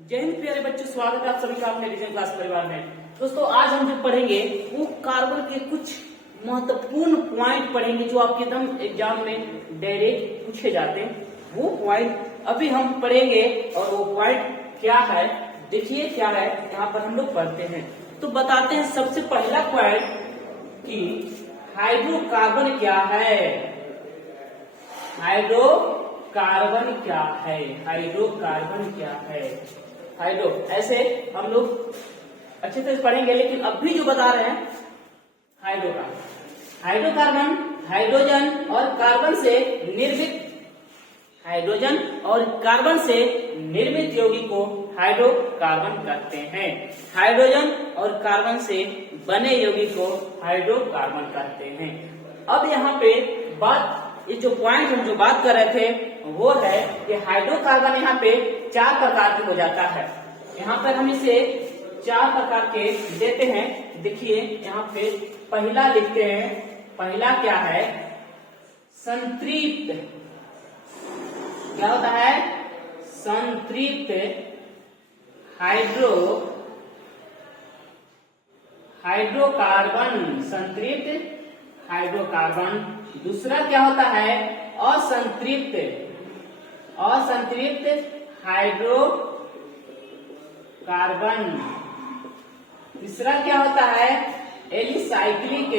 जय हिंद प्यारे बच्चों, स्वागत है आप सभी का अपने रीजन क्लास परिवार में। दोस्तों आज हम जो पढ़ेंगे वो कार्बन के कुछ महत्वपूर्ण पॉइंट पढ़ेंगे जो आपके एकदम एग्जाम में डायरेक्ट पूछे जाते हैं। वो पॉइंट अभी हम पढ़ेंगे और वो पॉइंट क्या है, देखिए क्या है यहाँ पर हम लोग पढ़ते हैं। तो बताते हैं सबसे पहला पॉइंट कि हाइड्रोकार्बन क्या है। हाइड्रोकार्बन क्या है? हाइड्रोकार्बन क्या है? हाइड्रो ऐसे हम लोग अच्छे से पढ़ेंगे, लेकिन अभी जो बता रहे हैं हाइड्रोकार्बन हाइड्रोजन और कार्बन से निर्मित यौगिक को हाइड्रोकार्बन कहते हैं। हाइड्रोजन और कार्बन से बने यौगिक को हाइड्रोकार्बन कहते हैं। अब यहाँ पे ये जो पॉइंट हम जो बात कर रहे थे वो है कि हाइड्रोकार्बन यहाँ पे 4 प्रकार के हो जाता है। यहाँ पर हम इसे 4 प्रकार के देते हैं। देखिए यहाँ पे पहला लिखते हैं। पहला क्या है? संतृप्त। क्या होता है? संतृप्त हाइड्रोकार्बन। संतृप्त हाइड्रोकार्बन। दूसरा क्या होता है? असंतृप्त हाइड्रोकार्बन। तीसरा क्या होता है? एलिसाइक्लिक।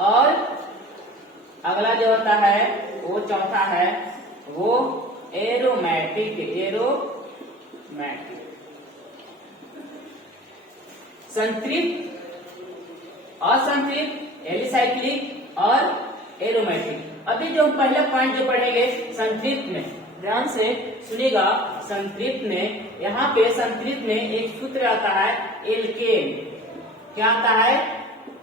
और अगला जो होता है वो चौथा है वो एरोमेटिक। संतृप्त, असंतृप्त, एलिसाइक्लिक और एरोमेटिक। अभी जो हम पहला पॉइंट जो पढ़ेंगे संतृप्त में, ध्यान से सुनिएगा। संतृप्त में यहाँ पे संतृप्त में एक सूत्र आता है एल्केन। क्या आता है?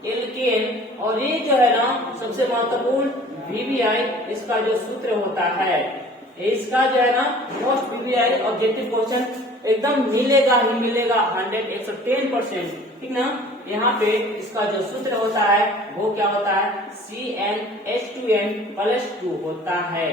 एल्केन। और ये जो है ना सबसे महत्वपूर्ण वीवीआई इसका जो सूत्र होता है, इसका जो है ना मोस्ट वीवीआई ऑब्जेक्टिव क्वेश्चन एकदम मिलेगा ही मिलेगा 110%। ठीक ना। यहाँ पे इसका जो सूत्र होता है वो क्या होता है? CnH2n+2 होता है।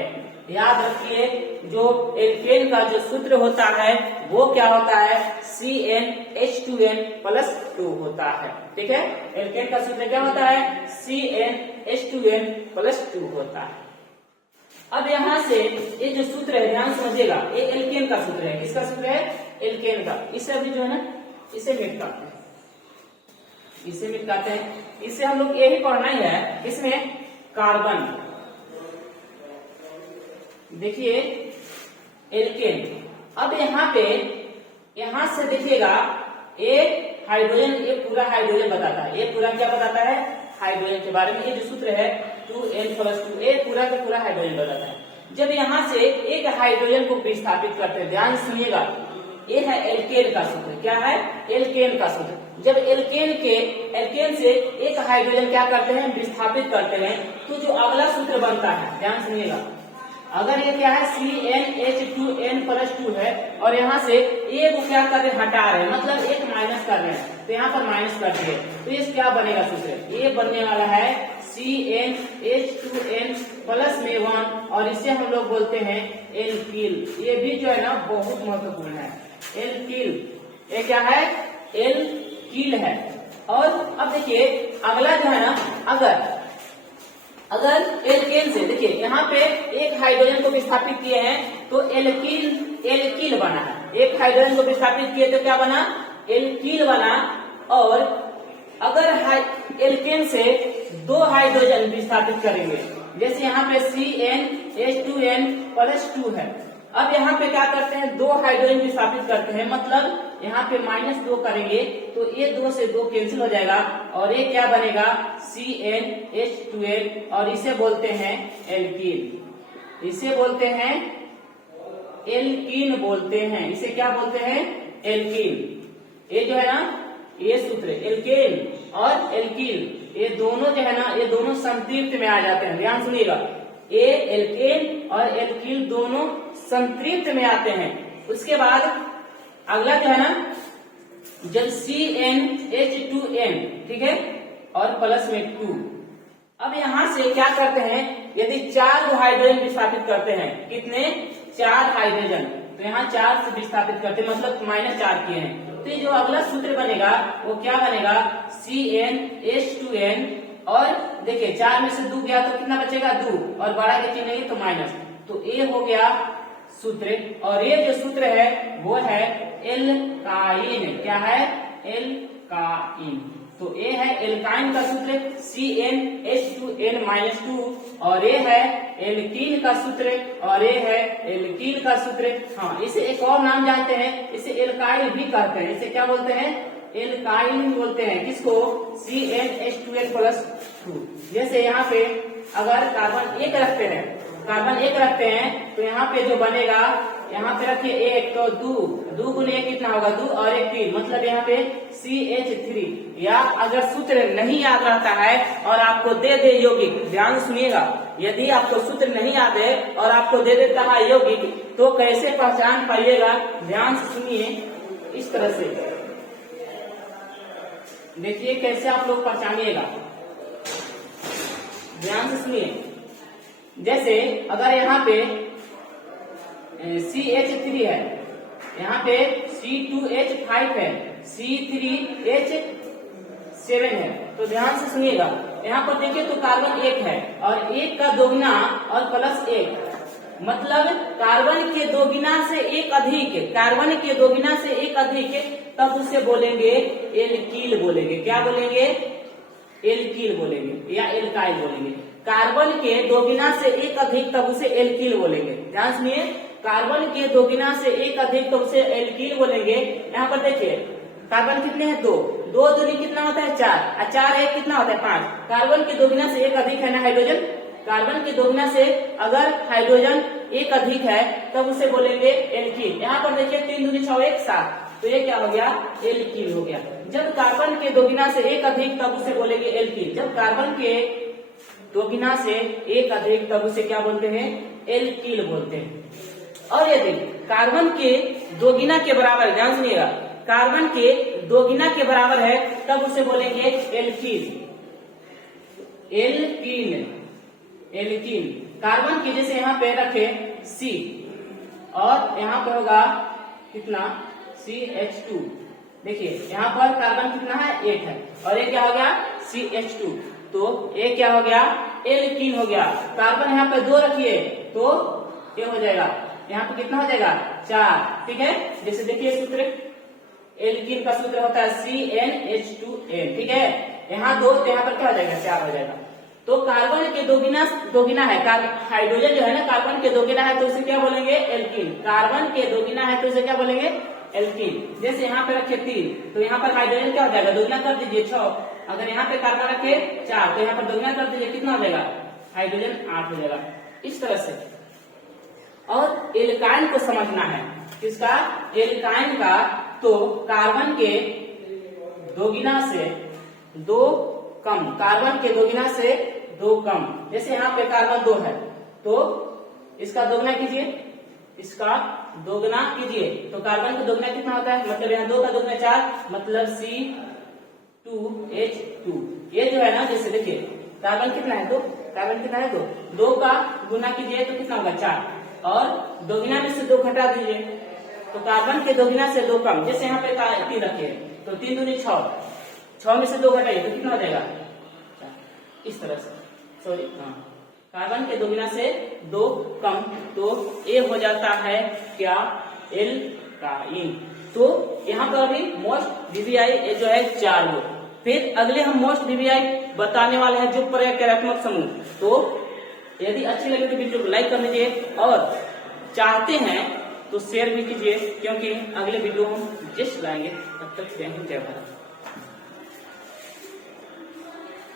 याद रखिए जो एल्केन का जो सूत्र होता है वो क्या होता है? CnH2n+2 होता है। ठीक है, एल्केन का सूत्र क्या होता है? CnH2n+2 होता है। अब यहाँ से ये जो सूत्र है ध्यान समझिएगा, ये एल्केन का सूत्र है। किसका सूत्र है? एल्केन का। इसे अभी जो है ना इसे मिटाते हैं। इससे हम लोग यही पढ़ना ही है। इसमें कार्बन, देखिए एल्केन। अब यहाँ से देखिएगा एक हाइड्रोजन, ये पूरा हाइड्रोजन बताता है। ये पूरा क्या बताता है? हाइड्रोजन के बारे में। ये जो सूत्र है 2n+2, ये पूरा का पूरा हाइड्रोजन बताता है। जब यहाँ से एक हाइड्रोजन को विस्थापित करते हैं, ध्यान सुनिएगा, ये है एल्केन का सूत्र। क्या है? एल्केन का सूत्र। जब एल्केन से एक हाइड्रोजन क्या करते हैं? विस्थापित करते हैं, तो जो अगला सूत्र बनता है ध्यान सुनिएगा। अगर ये क्या है? CnH2n+2 है और यहाँ से एक को क्या कर रहे हैं? हटा रहे हैं, मतलब एक माइनस कर रहे हैं, तो यहाँ पर माइनस कर दिए, तो ये क्या बनेगा सूत्र? ये बनने वाला है CnH2n+1 और इसे हम लोग बोलते हैं एल्किल। ये भी जो है ना बहुत महत्वपूर्ण है। एल्किल, ये क्या है? एल्किल है। और अब देखिए अगला जो है ना, अगर एल्केन से देखिए यहाँ पे एक हाइड्रोजन को विस्थापित किए हैं तो एल्किल बना है। एक हाइड्रोजन को विस्थापित किए तो क्या बना? एल्किल बना। और अगर एल्केन से 2 हाइड्रोजन विस्थापित करेंगे, जैसे यहाँ पे CnH2n+2 है। अब यहाँ पे क्या करते हैं? 2 हाइड्रोजन विस्थापित करते हैं, मतलब यहाँ पे -2 करेंगे तो ये 2 से 2 कैंसिल हो जाएगा और ये क्या बनेगा? CnH2n और इसे बोलते हैं एल्कीन। इसे बोलते हैं एल्कीन बोलते हैं। इसे क्या बोलते हैं? एल्कीन। ये जो है ना ये सूत्र एल्केन और एल्कीन, ये दोनों जो है ना ये दोनों संतृप्त में आ जाते हैं। ध्यान सुनिएगा, ये एल्केन और एल्कीन दोनों संतृप्त में आते हैं। उसके बाद अगला जो है ना, जब CnH2n, ठीक है, और प्लस में 2, अब यहाँ से क्या करते हैं, यदि 4 हाइड्रोजन विस्थापित करते हैं, कितने 4 हाइड्रोजन, तो यहाँ 4 से विस्थापित करते हैं, मतलब -4 किए हैं, तो ये जो अगला सूत्र बनेगा वो क्या बनेगा, CnH2n, और देखिए 4 में से 2 गया तो कितना बचेगा 2, और बड़ा के चिन्ह नहीं तो माइनस, तो ये हो गया सूत्र। और ये जो सूत्र है वो है एल्काइन, क्या है, एल्काइन। तो ये है एल्काइन का सूत्र CnH2n-2, और ये है एल्कीन का सूत्र, और ये है एल्कीन का सूत्र। हाँ, इसे एक और नाम जानते हैं, इसे एल्काइल भी कहते हैं, इसे क्या बोलते हैं, एल्काइन बोलते हैं, किसको, CnH2n+2। जैसे यहाँ पे अगर कार्बन 1 रखते हैं, तो यहाँ पे जो बनेगा, यहाँ पे रखिए 1 तो 2 गुने 1 कितना होगा 2 और 1 3, मतलब यहाँ पे CH3। या अगर सूत्र नहीं याद रहता है और आपको दे दे यौगिक, ध्यान सुनिएगा, यदि आपको सूत्र नहीं याद है और आपको दे देता है यौगिक, तो कैसे पहचान पाइएगा, ध्यान से सुनिए, इस तरह से देखिए कैसे आप लोग पहचानिएगा, ध्यान से सुनिए। जैसे अगर यहाँ पे CH3 है, यहाँ पे C2H5 है, C3H7 है, तो ध्यान से सुनिएगा, यहाँ पर देखिए तो कार्बन 1 है और 1 का दोगुना और +1, मतलब कार्बन के दोगुना से 1 अधिक, कार्बन के दोगुना से 1 अधिक, तब उसे बोलेंगे एल्कील बोलेंगे, क्या बोलेंगे, एल्कील बोलेंगे या एल्काइल बोलेंगे। कार्बन के दोगुना से 1 अधिक तब उसे एल्कील बोलेंगे, ध्यान सुनिए, कार्बन के दोगुना से 1 अधिक तब उसे एल्कील बोलेंगे। यहाँ पर देखिए कार्बन कितने हैं, 2 दूनी कितना होता है 4, और 4 1 कितना होता है 5। कार्बन के दोगुना से 1 अधिक है ना हाइड्रोजन, कार्बन के दोगुना से अगर हाइड्रोजन 1 अधिक है तब उसे बोलेंगे एल्कील। यहाँ पर देखिए 3 दूनी 6 1 7, तो ये क्या हो गया, एल्कील हो गया। जब कार्बन के दोगुना से 1 अधिक तब उसे बोलेंगे एल्कील, जब कार्बन के दोगुना से 1 अधिक तब उसे क्या बोलते हैं, एल्कील बोलते हैं। और यदि कार्बन के दोगुना के बराबर, ध्यान सुनिएगा, कार्बन के दोगुना के बराबर है तब उसे बोलेंगे एल्कील, एल्कीन, एल्कीन। कार्बन के जैसे यहाँ पे रखे C, और यहाँ पे होगा कितना CH2, देखिए यहाँ पर कार्बन कितना है 1 है, और ये क्या हो गया CH2, तो ये क्या हो गया, एल्कीन हो गया। कार्बन यहाँ पे 2 रखिए तो ये हो जाएगा, यहाँ पे कितना हो जाएगा 4, ठीक है। जैसे देखिए सूत्र, एल्कीन का सूत्र होता है CnH2n, ठीक है, यहाँ 2 तो यहाँ पर क्या हो जाएगा 4 हो जाएगा। तो कार्बन के दोगुना है, हाइड्रोजन जो है ना कार्बन के दोगुना है तो उसे क्या बोलेंगे, एल्कीन। कार्बन के दोगुना है तो उसे क्या बोलेंगे, एल्कीन। जैसे यहाँ पे रखे 3, तो यहाँ पर हाइड्रोजन क्या हो जाएगा, दोगुना कर दीजिए 6, अगर यहाँ पे कार्बन रखे 4 तो यहाँ पर दोगुना कर दीजिए, कितना हो जाएगा, हाइड्रोजन 8 हो जाएगा, इस तरह से। और एल्काइन को समझना है, किसका, एल्काइन का, तो कार्बन के दोगुना से 2 कम, कार्बन के दोगुना से 2 कम। जैसे यहाँ पे कार्बन 2 है तो इसका दोगुना कीजिए, इसका दोगुना कीजिए, तो कार्बन का दोगुना कितना होता है, मतलब यहाँ 2 का दोगुना 4, मतलब C2H2। ये जो है ना, जैसे देखिए कार्बन कितना है 2, कार्बन कितना है 2 का गुना कीजिए तो कितना होगा 4, और दोगुना में से 2 घटा दीजिए तो कार्बन के दोगुना से 2 कम। जैसे यहाँ पे 3 रखे तो 3 दूनी 6 में से 2 घटाइए तो कितना हो जाएगा, इस तरह से, सॉरी हाँ, कार्बन के दोगुना से 2 कम, तो ये हो जाता है क्या, एल्काइन। तो यहाँ पर अभी मोस्ट डीबीआई जो है 4 लोग, फिर अगले हम मोस्ट डीबीआई बताने वाले हैं जो प्रक्रियात्मक समूह। तो यदि अच्छी लगे तो वीडियो को लाइक कर लीजिए, और चाहते हैं तो शेयर भी कीजिए, क्योंकि अगले वीडियो हम जस्ट लाएंगे। तब तक जय हिंद जय भारत।